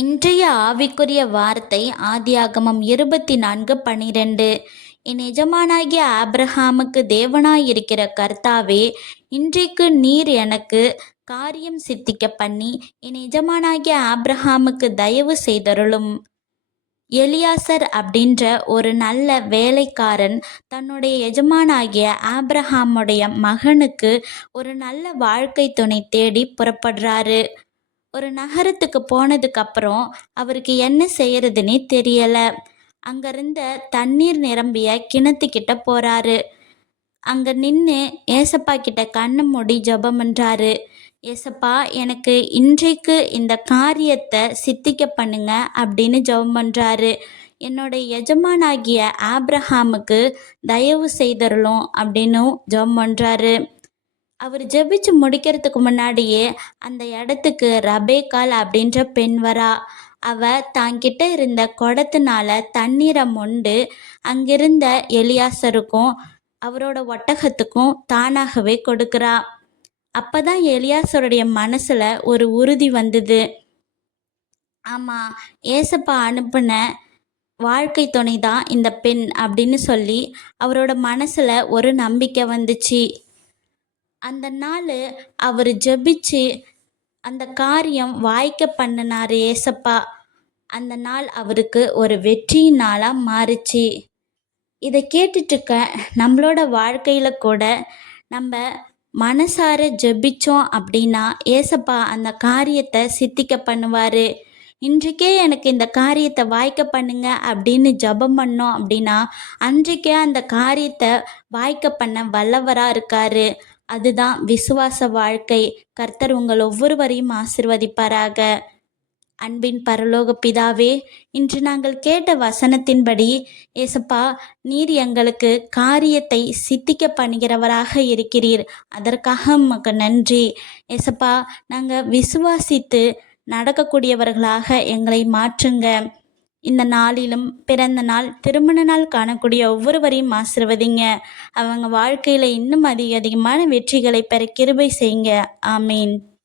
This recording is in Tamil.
இன்றைய ஆவிக்குரிய வார்த்தை ஆதியாகமம் 24:12. என் எஜமானாகிய ஆபிரகாமுக்கு தேவனாயிருக்கிற கர்த்தாவே, இன்றைக்கு நீர் எனக்கு காரியம் சித்திக்க பண்ணி என் எஜமானாகிய ஆபிரகாமுக்கு தயவு செய்தருளும். எலியாசர் அப்படின்ற ஒரு நல்ல வேலைக்காரன் தன்னுடைய எஜமானாகிய ஆபிரகாமுடைய மகனுக்கு ஒரு நல்ல வாழ்க்கை துணை தேடி புறப்படுறாரு. ஒரு நகரத்துக்கு போனதுக்கு அப்புறம் அவருக்கு என்ன செய்யறதுன்னே தெரியல. அங்கிருந்த தண்ணீர் நிரம்பிய கிணத்துக்கிட்ட போறாரு. அங்க நின்று ஏசப்பா கிட்ட கண்ணை மூடி ஜெபம் பண்றாரு. ஏசப்பா, எனக்கு இன்றைக்கு இந்த காரியத்தை சித்திக்க பண்ணுங்க அப்படின்னு ஜெபம் பண்றாரு. என்னோட எஜமானாகிய ஆபிரகாமுக்கு தயவு செய்தருளும் அப்படின்னு ஜெபம் பண்றாரு. அவர் ஜெபிச்சு முடிக்கிறதுக்கு முன்னாடியே அந்த இடத்துக்கு ரபேக்கால் அப்படின்ற பெண் வரா. அவ தாங்கிட்ட இருந்த குடத்தினால தண்ணீரை மொண்டு அங்கிருந்த எலியாசருக்கும் அவரோட ஒட்டகத்துக்கும் தானாகவே கொடுக்குறா. அப்பதான் எலியாசருடைய மனசுல ஒரு உறுதி வந்தது. ஆமா, ஏசப்பா அனுப்பின வாழ்க்கை துணை தான் இந்த பெண் அப்படின்னு சொல்லி அவரோட மனசுல ஒரு நம்பிக்கை வந்துச்சு. அந்த நாள் அவர் ஜெபிச்சு அந்த காரியம் வாய்க்க பண்ணினார் ஏசப்பா. அந்த நாள் அவருக்கு ஒரு வெற்றியின் நாளாக மாறுச்சு. இதை கேட்டுட்ருக்க நம்மளோட வாழ்க்கையில் கூட நம்ம மனசார ஜெபிச்சோம் அப்படின்னா ஏசப்பா அந்த காரியத்தை சித்திக்க பண்ணுவார். இன்றைக்கே எனக்கு இந்த காரியத்தை வாய்க்க பண்ணுங்க அப்படின்னு ஜெபம் பண்ணோம் அப்படின்னா அன்றைக்கே அந்த காரியத்தை வாய்க்க பண்ண வல்லவராக இருக்கார். அதுதான் விசுவாச வாழ்க்கை. கர்த்தர் உங்கள் ஒவ்வொருவரையும் ஆசிர்வதிப்பாராக. அன்பின் பரலோக பிதாவே, இன்று நாங்கள் கேட்ட வசனத்தின்படி ஏசப்பா, நீர் எங்களுக்கு காரியத்தை சித்திக்க பண்ணுகிறவராக இருக்கிறீர். அதற்காக உமக்கு நன்றி ஏசப்பா. நாங்கள் விசுவாசித்து நடக்கக்கூடியவர்களாக எங்களை மாற்றுங்க. இந்த நாளிலும் பிறந்த நாள், திருமண நாள் காணக்கூடிய ஒவ்வொருவரையும் ஆசிர்வதிங்க. அவங்க வாழ்க்கையில் இன்னும் அதிகமான வெற்றிகளை பெற கிருபை செய்யுங்க. ஆமீன்.